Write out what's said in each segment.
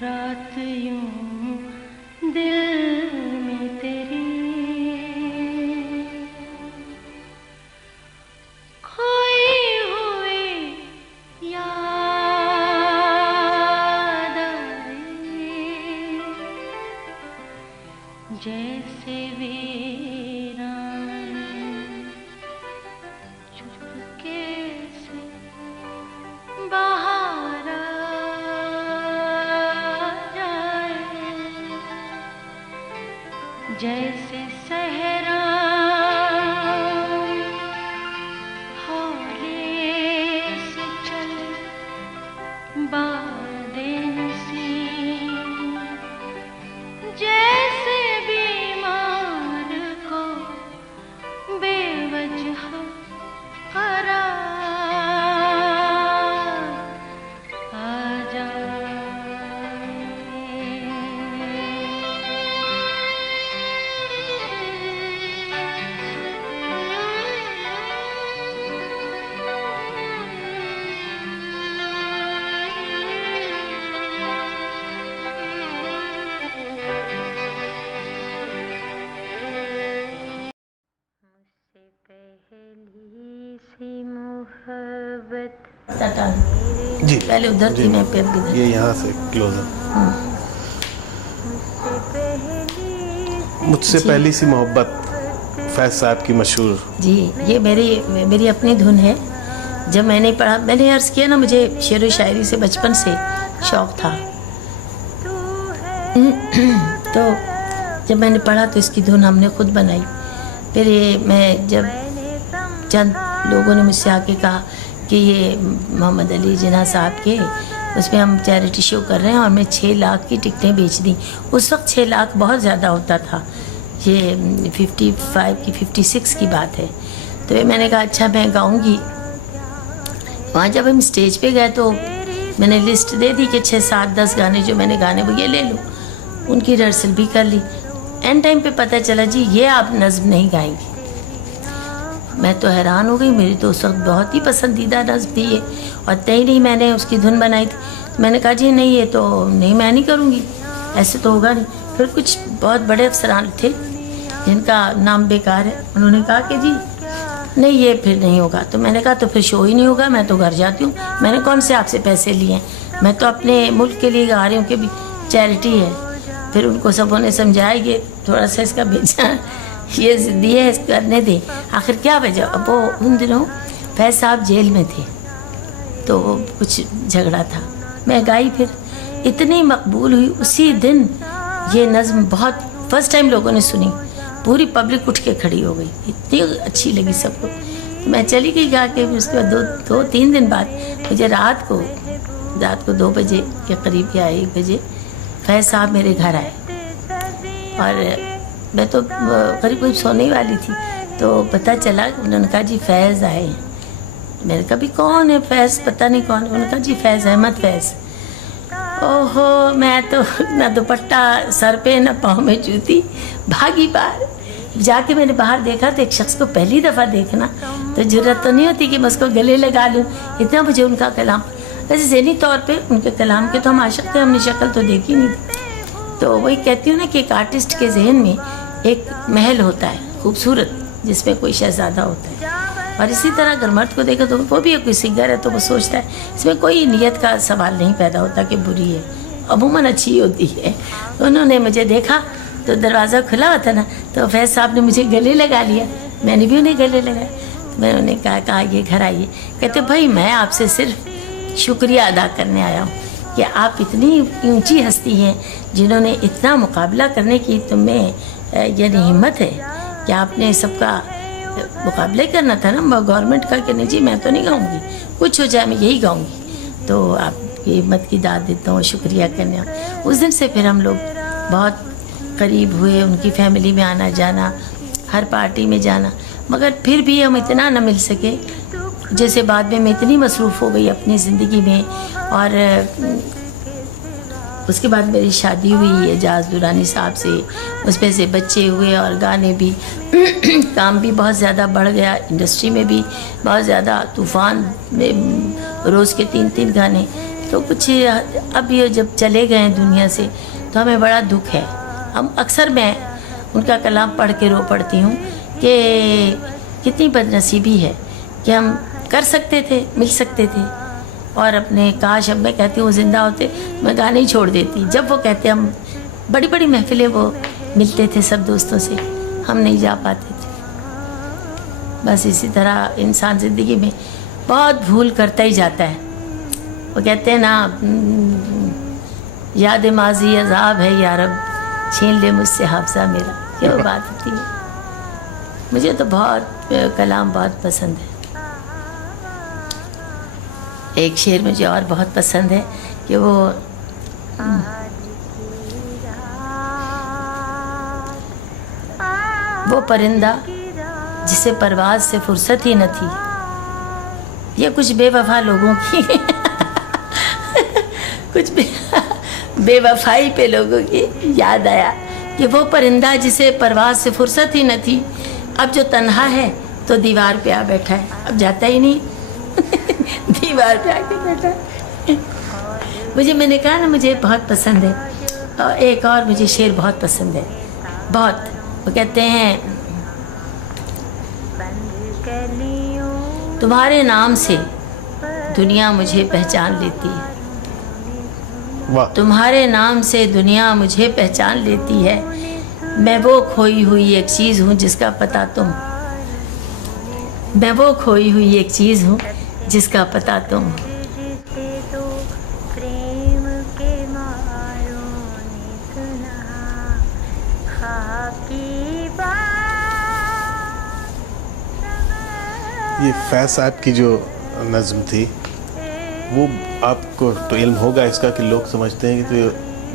رات یوں دل میں تیری کھوئی ہوئی یاد آئی، جیسے ویران چپکے سے باہر آ جائے، جیسے صحرا ہولے سے چلے باد نسیم، جیسے بیمار کو بے وجہ قرار آ جائے۔ پہلی سی محبت جی پہلے ادھر تھی میں پھر ادھر۔ یہ یہاں سے کلوز ہے۔ مجھ سے پہلی سی محبت، فیض صاحب کی مشہور۔ جی یہ میری اپنی دھن ہے۔ جب میں نے پڑھا، میں نے عرض کیا نا، مجھے شعر و شاعری سے بچپن سے شوق تھا، تو جب میں نے پڑھا تو اس کی دھن ہم نے خود بنائی۔ پھر یہ میں جب چند لوگوں نے مجھ سے آ کے کہا کہ یہ محمد علی جناح صاحب کے اس میں ہم چیریٹی شو کر رہے ہیں، اور میں 6 لاکھ کی ٹکٹیں بیچ دیں۔ اس وقت 6 لاکھ بہت زیادہ ہوتا تھا، یہ 55 کی 56 کی بات ہے۔ تو میں نے کہا اچھا میں گاؤں گی۔ وہاں جب ہم اسٹیج پہ گئے تو میں نے لسٹ دے دی کہ 6 7 10 گانے جو میں نے گانے وہ یہ لے لوں۔ ان کی ریہرسل بھی کر لی۔ اینڈ ٹائم پہ پتہ چلا جی یہ آپ نظم نہیں گائیں گے۔ میں تو حیران ہو گئی، میری تو اس وقت بہت ہی پسندیدہ نظم تھی یہ، اور طے نہیں میں نے اس کی دھن بنائی تھی۔ میں نے کہا جی نہیں یہ تو نہیں، میں نہیں کروں گی، ایسے تو ہوگا نہیں۔ پھر کچھ بہت بڑے افسران تھے جن کا نام بیکار ہے، انہوں نے کہا کہ جی نہیں یہ پھر نہیں ہوگا۔ تو میں نے کہا تو پھر شو ہی نہیں ہوگا، میں تو گھر جاتی ہوں، میں نے کون سے آپ سے پیسے لیے ہیں، میں تو اپنے ملک کے لیے گا رہی ہوں کہ بھی چیریٹی ہے۔ پھر ان کو سبوں نے سمجھایا کہ تھوڑا سا اس کا بھیجا یہ ضدی ہے، اس کرنے دیں۔ آخر کیا وجہ، اب وہ ان دنوں فیض صاحب جیل میں تھے تو کچھ جھگڑا تھا۔ میں گائی، پھر اتنی مقبول ہوئی اسی دن یہ نظم، بہت فرسٹ ٹائم لوگوں نے سنی، پوری پبلک اٹھ کے کھڑی ہو گئی، اتنی اچھی لگی سب کو۔ میں چلی گئی گا کے، اس کے بعد 2-3 دن بعد مجھے رات کو 2 بجے کے قریب یا 1 بجے فیض صاحب میرے گھر آئے، اور میں تو قریب سونے ہی والی تھی، تو پتہ چلا انہوں نے کہا جی فیض آئے ہیں۔ میں نے کہا بھی کون ہے فیض، پتہ نہیں کون ہے۔ انہوں نے کہا جی فیض، احمد فیض۔ اوہو، میں تو نہ دوپٹہ سر پہ نہ پاؤں میں جوتی، بھاگی باہر جا کے میں نے باہر دیکھا تو ایک شخص کو پہلی دفعہ دیکھنا تو جرات تو نہیں ہوتی کہ میں اس کو گلے لگا لوں، اتنا مجھے ان کا کلام، ویسے ذہنی طور پہ ان کے کلام کے تو ہم عاشق تھے، ہم نے شکل تو دیکھی نہیں تھی۔ تو وہی کہتی ہوں نا کہ ایک آرٹسٹ کے ذہن میں ایک محل ہوتا ہے خوبصورت، جس میں کوئی شہزادہ ہوتا ہے، اور اسی طرح اگر مرد کو دیکھو تو وہ بھی کوئی سنگر ہے تو وہ سوچتا ہے، اس میں کوئی نیت کا سوال نہیں پیدا ہوتا کہ بری ہے، عموماً اچھی ہوتی ہے۔ انہوں نے مجھے دیکھا تو دروازہ کھلا ہوتا نا، تو فیض صاحب نے مجھے گلے لگا لیا، میں نے بھی انہیں گلے لگایا۔ میں نے انہیں کہا یہ گھر آئیے، کہتے بھائی میں آپ سے صرف شکریہ ادا کرنے آیا ہوں کہ آپ اتنی اونچی ہستی ہیں جنہوں نے اتنا مقابلہ کرنے کی تم میں یعنی ہمت ہے کہ آپ نے سب کا مقابلہ کرنا تھا نا گورنمنٹ کا، کہ نہیں جی میں تو نہیں گاؤں گی، کچھ ہو جائے میں یہی گاؤں گی۔ تو آپ کی ہمت کی داد دیتا ہوں، شکریہ کرنے۔ اس دن سے پھر ہم لوگ بہت قریب ہوئے، ان کی فیملی میں آنا جانا، ہر پارٹی میں جانا، مگر پھر بھی ہم اتنا نہ مل سکے، جیسے بعد میں اتنی مصروف ہو گئی اپنی زندگی میں، اور اس کے بعد میری شادی ہوئی اعجاز درانی صاحب سے، اس میں سے بچے ہوئے اور گانے بھی کام بھی بہت زیادہ بڑھ گیا، انڈسٹری میں بھی بہت زیادہ طوفان میں روز کے 3 گانے۔ تو کچھ اب یہ جب چلے گئے ہیں دنیا سے تو ہمیں بڑا دکھ ہے. ہم اکثر میں ان کا کلام پڑھ کے رو پڑتی ہوں کہ کتنی بد نصیبی ہے کہ ہم کر سکتے تھے, مل سکتے تھے, اور اپنے کاش اب میں کہتی ہوں زندہ ہوتے میں گانے ہی چھوڑ دیتی. جب وہ کہتے ہم بڑی بڑی محفلیں وہ ملتے تھے سب دوستوں سے, ہم نہیں جا پاتے تھے. بس اسی طرح انسان زندگی میں بہت بھول کرتا ہی جاتا ہے. وہ کہتے ہیں نا یاد ماضی عذاب ہے یا رب, چھین لے مجھ سے حافظہ میرا, یہ وہ بات ہوتی ہے. مجھے تو بہت کلام بہت پسند ہے. ایک شعر مجھے اور بہت پسند ہے کہ وہ پرندہ جسے پرواز سے فرصت ہی نہ تھی. یہ کچھ بے وفا لوگوں کی کچھ بے وفائی پہ لوگوں کی یاد آیا کہ وہ پرندہ جسے پرواز سے فرصت ہی نہ تھی, اب جو تنہا ہے تو دیوار پہ آ بیٹھا ہے, اب جاتا ہی نہیں دیوار پہ آ کے بیٹھا. مجھے, میں نے کہا نا مجھے بہت پسند ہے. اور ایک اور مجھے شعر بہت پسند ہے بہت. وہ کہتے ہیں تمہارے نام سے دنیا مجھے پہچان لیتی ہے, تمہارے نام سے دنیا مجھے پہچان لیتی ہے. میں وہ کھوئی ہوئی ایک چیز ہوں جس کا پتہ تم, میں وہ کھوئی ہوئی ایک چیز ہوں جس کا پتہ تم. یہ فیض صاحب کی جو نظم تھی وہ آپ کو تو علم ہوگا اس کا کہ لوگ سمجھتے ہیں کہ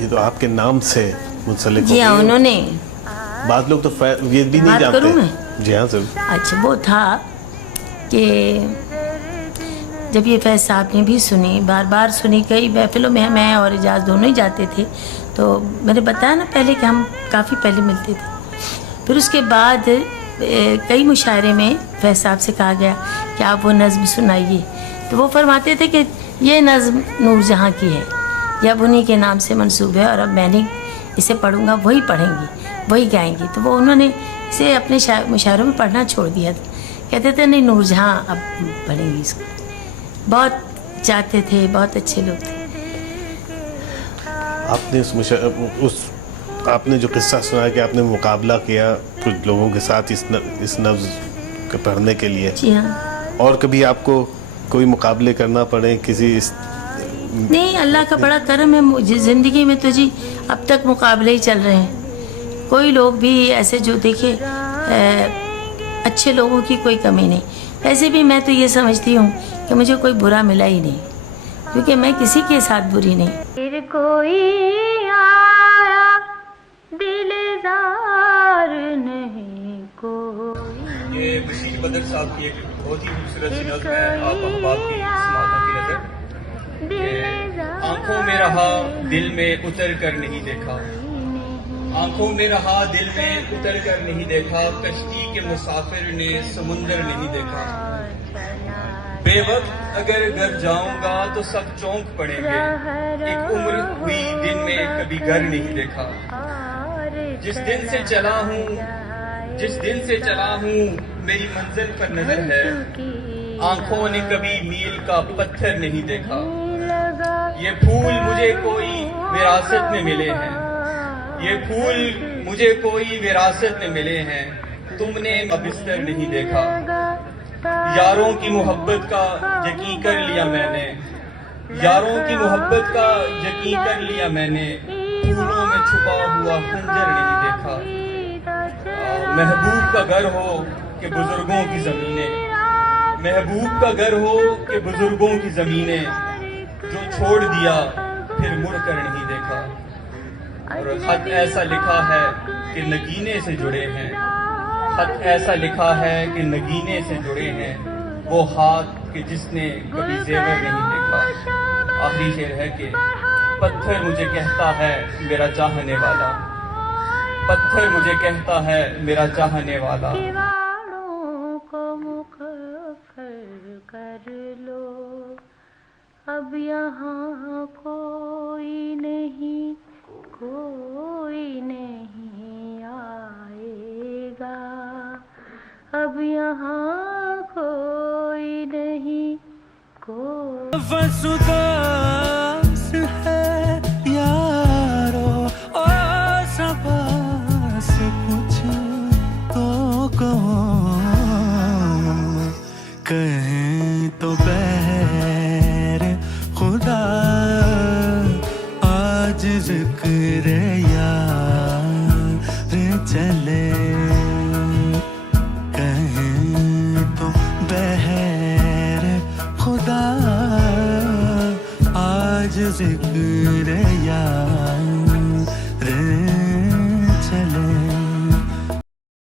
یہ تو آپ کے نام سے منسلک ہو. جی ہاں, انہوں نے, بعض لوگ تو یہ بھی نہیں جانتے. جی ہاں سر. اچھا, وہ تھا کہ جب یہ فیض صاحب نے بھی سنی, بار بار سنی, کئی محفلوں میں میں اور اعجاز دونوں ہی جاتے تھے. تو میں نے بتایا نا پہلے کہ ہم کافی پہلے ملتے تھے. پھر اس کے بعد کئی مشاعرے میں فیض صاحب سے کہا گیا کہ آپ وہ نظم سنائیے. تو وہ فرماتے تھے کہ یہ نظم نور جہاں کی ہے, یہ اب انہیں کے نام سے منسوب ہے, اور اب میں نہیں اسے پڑھوں گا, وہی پڑھیں گی, وہی گائیں گی. تو وہ انہوں نے اسے اپنے مشاعروں میں پڑھنا چھوڑ دیا تھا. کہتے تھے نہیں نور جہاں اب پڑھیں گی اس کو. بہت چاہتے تھے, بہت اچھے لوگ تھے. آپ نے آپ نے جو قصہ سنا کہ آپ نے مقابلہ کیا کچھ لوگوں کے ساتھ اس نظم کو پڑھنے کے لیے. جی ہاں. اور کبھی آپ کو کوئی مقابلے کرنا پڑے کسی نہیں, اللہ کا بڑا کرم ہے زندگی میں تو جی اب تک مقابلے ہی چل رہے ہیں. کوئی لوگ بھی ایسے جو دیکھے اچھے لوگوں کی کوئی کمی نہیں. ویسے بھی میں تو یہ سمجھتی ہوں کہ مجھے کوئی برا ملا ہی نہیں, کیونکہ میں کسی کے ساتھ بری نہیں. پھر کوئی آیا دلدار نہیں کوئی. یہ بشیر بدر صاحب کی ایک بہت ہی خوبصورت سی نظم ہے آپ احباب کی سماعتوں کی نظر. آنکھوں میں رہا دل میں اتر کر نہیں دیکھا, آنکھوں میں رہا دل میں اتر کر نہیں دیکھا, کشتی کے مسافر نے سمندر نہیں دیکھا. بے وقت اگر گھر جاؤں گا تو سب چونک پڑیں گے, ایک عمر ہوئی دن میں کبھی گھر نہیں دیکھا. جس دن سے چلا ہوں میری منزل پر نظر ہے, آنکھوں نے کبھی میل کا پتھر نہیں دیکھا. یہ پھول مجھے کوئی وراثت میں ملے ہیں, یہ پھول مجھے کوئی وراثت میں ملے ہیں, تم نے بستر نہیں دیکھا. یاروں کی محبت کا یقین کر لیا میں نے, یاروں کی محبت کا یقین کر لیا میں نے, پھولوں میں چھپا ہوا خنجر نہیں دیکھا. محبوب کا گھر ہو کہ بزرگوں کی زمینیں, محبوب کا گھر ہو کہ بزرگوں کی زمینیں, جو چھوڑ دیا پھر مڑ کر نہیں دیکھا. اور خط ایسا لکھا ہے کہ نگینے سے جڑے ہیں, خط ایسا لکھا ہے کہ نگینے سے جڑے ہیں, وہ ہاتھ کہ جس نے کبھی زیور نہیں دیکھا. آخری شعر ہے کہ پتھر مجھے کہتا ہے میرا چاہنے والا, پتھر مجھے کہتا ہے میرا چاہنے والا. دیواروں کو مکفر کر لو, اب یہاں کوئی نہیں آئے گا اب یہاں کوئی نہیں فسداس ہے یارو اور سبا سے کچھ تو کہوں کہیں تو بہر خدا آج ذکر یار چلے کہیں تو بہر خدا آج ذکر یار